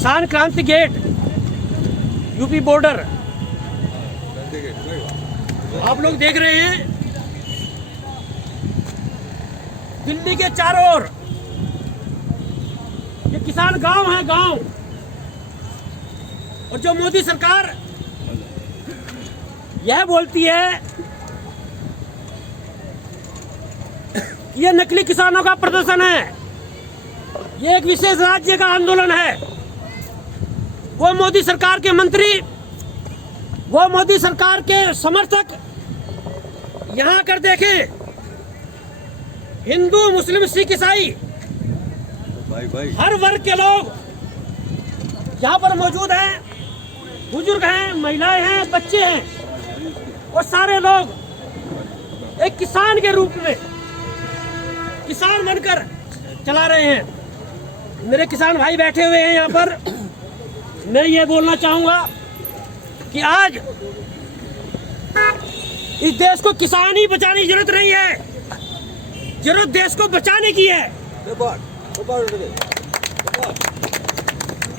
किसान क्रांति gate UP border आप लोग देख रहे हैं। दिल्ली के चारों ओर ये किसान गांव है, गांव। और जो मोदी सरकार यह बोलती है कि ये नकली किसानों का प्रदर्शन है, ये एक विशेष राज्य का आंदोलन है, वो मोदी सरकार के मंत्री, वो मोदी सरकार के समर्थक यहाँ आकर देखें। हिंदू, मुस्लिम, सिख, ईसाई हर वर्ग के लोग यहाँ पर मौजूद हैं। बुजुर्ग हैं, महिलाएं हैं, बच्चे हैं और सारे लोग एक किसान के रूप में किसान बनकर चला रहे हैं। मेरे किसान भाई बैठे हुए हैं यहाँ पर। मैं ये बोलना चाहूंगा कि आज इस देश को किसान ही बचाने की जरूरत नहीं है, जरूरत देश को बचाने की है।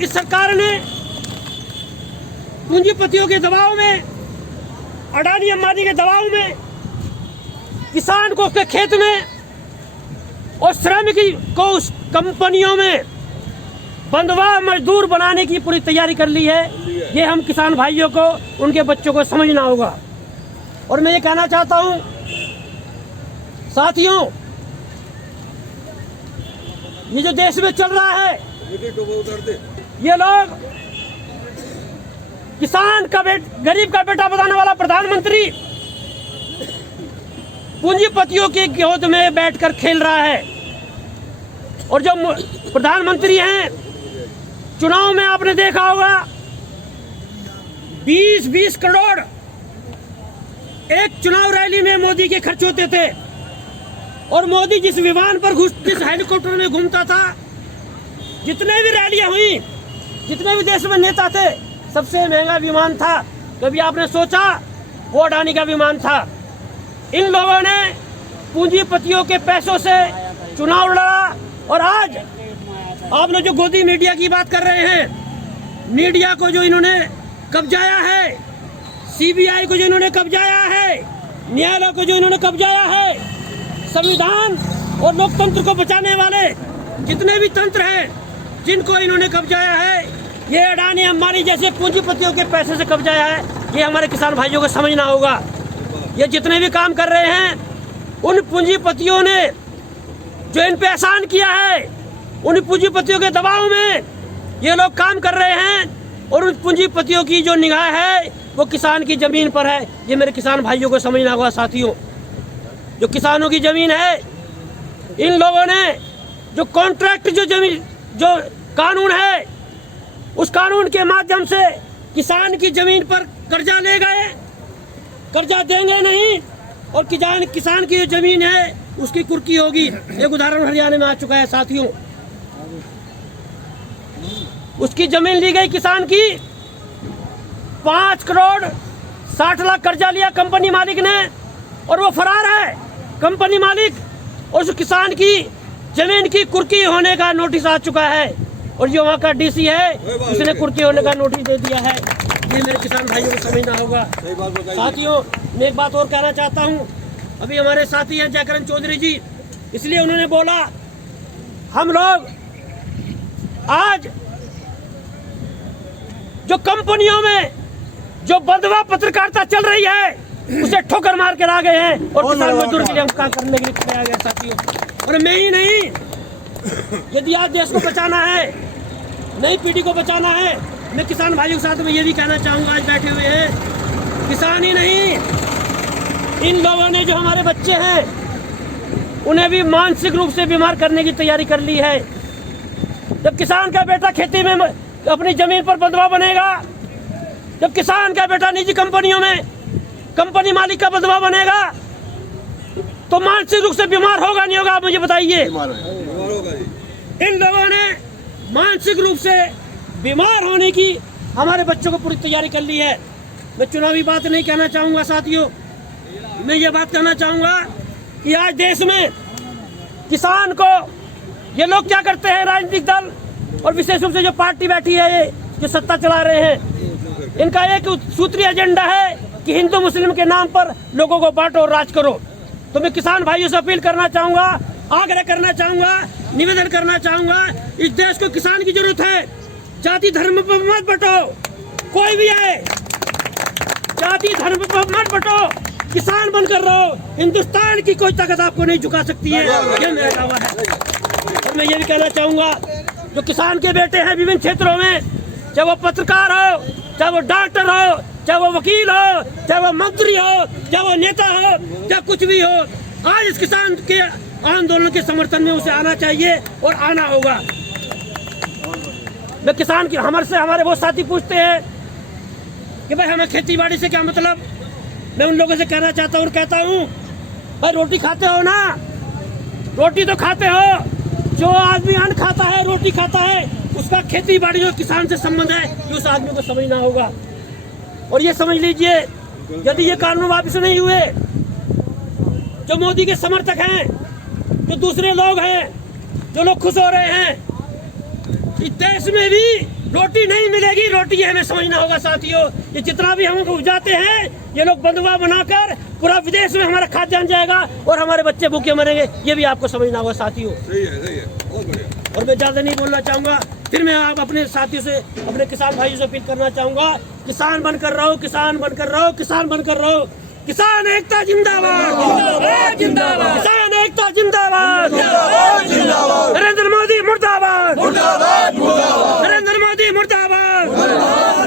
इस सरकार ने पूंजीपतियों के दबाव में, अडानी अंबानी के दबाव में किसान को उसके खेत में और श्रमिक को उस कंपनियों में बंधवा मजदूर बनाने की पूरी तैयारी कर ली है। ये हम किसान भाइयों को, उनके बच्चों को समझना होगा। और मैं ये कहना चाहता हूं साथियों, ये जो देश में चल रहा है, ये लोग किसान का गरीब का बेटा बताने वाला प्रधानमंत्री पूंजीपतियों की गोद में बैठकर खेल रहा है। और जो प्रधानमंत्री हैं, चुनाव में आपने देखा होगा 20-20 करोड़ एक चुनाव रैली में मोदी के खर्च होते थे। और मोदी जिस विमान पर जिस हेलीकॉप्टर में घूमता था, जितने भी रैलियां हुई, जितने भी देश में नेता थे, सबसे महंगा विमान था। कभी आपने सोचा? वो अडानी का विमान था। इन लोगों ने पूंजीपतियों के पैसों से चुनाव लड़ा। और आज आप लोग जो गोदी मीडिया की बात कर रहे हैं, मीडिया को जो इन्होंने कब्जाया है, सीबीआई को जो इन्होंने कब्जाया है, न्यायालय को जो इन्होंने कब्जाया है, संविधान और लोकतंत्र को बचाने वाले जितने भी तंत्र हैं, जिनको इन्होंने कब्जाया है, ये अडानी अंबानी जैसे पूंजीपतियों के पैसे से कब्जाया है। ये हमारे किसान भाइयों को समझना होगा। ये जितने भी काम कर रहे हैं, उन पूंजीपतियों ने जो इन पे एहसान किया है, उन पूंजीपतियों के दबाव में ये लोग काम कर रहे हैं। और उन पूंजीपतियों की जो निगाह है वो किसान की जमीन पर है। ये मेरे किसान भाइयों को समझना होगा। साथियों, जो किसानों की जमीन है, इन लोगों ने जो कॉन्ट्रैक्ट, जो जमीन, जो कानून है, उस कानून के माध्यम से किसान की जमीन पर कर्जा ले गए, कर्जा देंगे नहीं। और किसान की जो जमीन है उसकी कुर्की होगी। एक उदाहरण हरियाणा में आ चुका है साथियों। उसकी जमीन ली गई किसान की, 5 करोड़ 60 लाख कर्जा लिया कंपनी मालिक ने, और वो फरार है कंपनी मालिक। और उस किसान की जमीन की कुर्की होने का नोटिस आ चुका है। और जो वहाँ का डीसी है, उसने कुर्की होने का नोटिस दे दिया है। ये मेरे किसान भाइयों को समझना होगा। साथियों, मैं एक बात और कहना चाहता हूँ। अभी हमारे साथी हैं जयकरण चौधरी जी, इसलिए उन्होंने बोला हम लोग आज जो कंपनियों में जो बंधवा पत्रकारिता चल रही है, उसे ठोकर मार के आ गए हैं। और किसान मजदूर के लिए हम काम करने के लिए खड़े आ गए साथियों। और मैं ही नहीं, यदि आज देश को बचाना है, नई पीढ़ी को बचाना है, मैं किसान भाइयों के साथ में ये भी कहना चाहूँगा, आज बैठे हुए हैं किसान ही नहीं, इन लोगों ने जो हमारे बच्चे हैं उन्हें भी मानसिक रूप से बीमार करने की तैयारी कर ली है। जब किसान का बेटा खेती में अपनी जमीन पर बंधवा बनेगा, जब किसान का बेटा निजी कंपनियों में कंपनी मालिक का बंधवा बनेगा, तो मानसिक रूप से बीमार होगा नहीं होगा? आप मुझे बताइए। इन लोगों ने मानसिक रूप से बीमार होने की हमारे बच्चों को पूरी तैयारी कर ली है। मैं चुनावी बात नहीं कहना चाहूँगा साथियों, मैं ये बात कहना चाहूँगा कि आज देश में किसान को ये लोग क्या करते हैं, राजनीतिक दल और विशेष रूप से जो पार्टी बैठी है, ये जो सत्ता चला रहे हैं, इनका एक सूत्रीय एजेंडा है कि हिंदू मुस्लिम के नाम पर लोगों को बांटो और राज करो। तो मैं किसान भाइयों से अपील करना चाहूंगा, आग्रह करना चाहूंगा, निवेदन करना चाहूंगा, इस देश को किसान की जरूरत है। जाति धर्म पर मत बंटो, कोई भी आए, जाति धर्म पर मत बंटो, किसान बनकर रहो। हिंदुस्तान की कोई ताकत आपको नहीं झुका सकती है, ये मेरा दावा है। और मैं ये भी कहना चाहूंगा, जो किसान के बेटे हैं विभिन्न क्षेत्रों में, चाहे वो पत्रकार हो, चाहे वो डॉक्टर हो, चाहे वो वकील हो, चाहे वो मंत्री हो, चाहे वो नेता हो, चाहे कुछ भी हो, आज इस किसान के आंदोलन के समर्थन में उसे आना चाहिए और आना होगा। मैं किसान की हमारे वो साथी पूछते हैं कि भाई हमें खेती बाड़ी से क्या मतलब। मैं उन लोगों से कहना चाहता हूँ और कहता हूँ, भाई रोटी खाते हो ना, रोटी तो खाते हो। जो आदमी अन्न खाता है, रोटी खाता है, उसका खेती बाड़ी जो किसान से संबंध है, ये उस आदमी को समझना होगा। और ये समझ लीजिए, यदि ये कानून वापस नहीं हुए, जो मोदी के समर्थक हैं, जो दूसरे लोग हैं, जो लोग खुश हो रहे हैं, इस देश में भी रोटी नहीं मिलेगी। रोटी ये हमें समझना होगा साथियों। ये जितना भी हम उपजाते हैं, ये लोग बंधुआ बनाकर पूरा विदेश में हमारा खाद्यान्न जाएगा और हमारे बच्चे भूखे मरेंगे। ये भी आपको समझना होगा साथियों। सही है, बहुत बढ़िया। और मैं ज्यादा नहीं बोलना चाहूंगा। फिर मैं आप अपने साथियों से, अपने किसान भाइयों से अपील करना चाहूंगा, किसान बनकर रहो, किसान बनकर रहो, किसान बनकर रहो। किसान एकता जिंदाबाद, जिंदाबाद। किसान एकता जिंदाबाद, जिंदाबाद। नरेंद्र मोदी मुर्दाबाद, मुर्दाबाद, मुर्दाबाद। नरेंद्र मोदी मुर्दाबाद, मुर्दाबाद।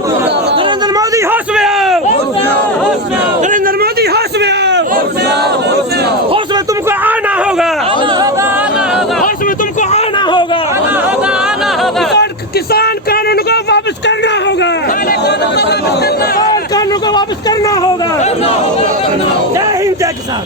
नरेंद्र मोदी होश में आओ, होश में आओ। नरेंद्र मोदी होश में आओ, होश में तुमको आना होगा, होश में तुमको आना होगा। किसान कानून को वापस करना होगा, किसान कानून को वापस करना होगा। जय हिंद, जय किसान।